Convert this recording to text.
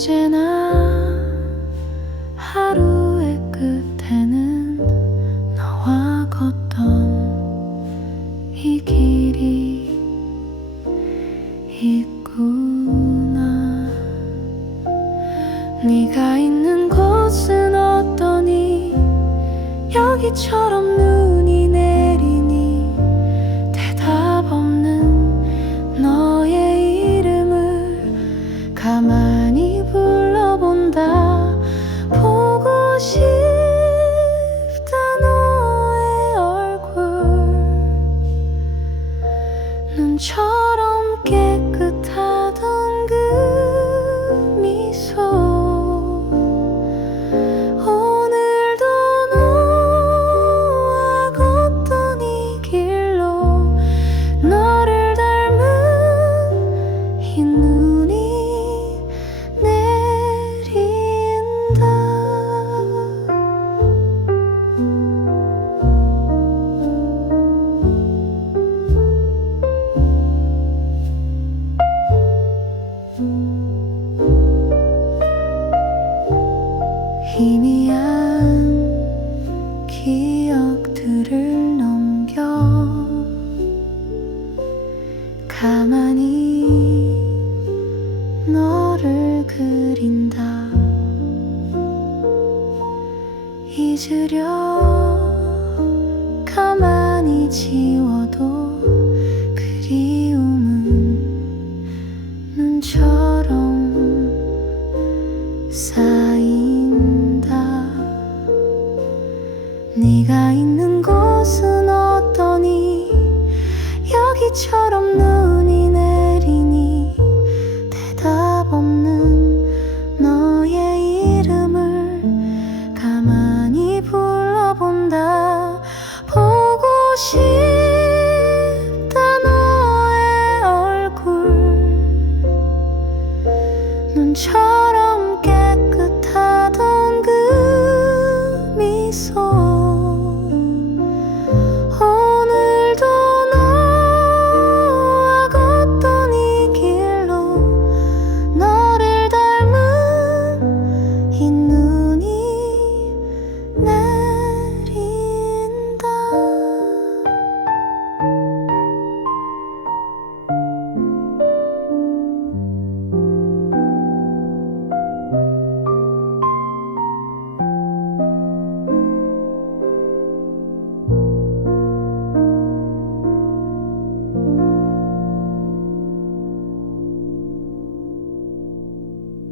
언제나 하루의 끝에는 너와 걷던 이 길이 있구나. 네가 있는 곳은 어떠니? 여기처럼 눈 희미한 기억들을 넘겨 가만히 너를 그린다. 잊으려 가만히 지워 여기처럼 눈이 내리니 대답 없는 너의 이름을 가만히 불러본다. 보고 싶다 너의 얼굴. 눈처럼 깨끗하던 그 미소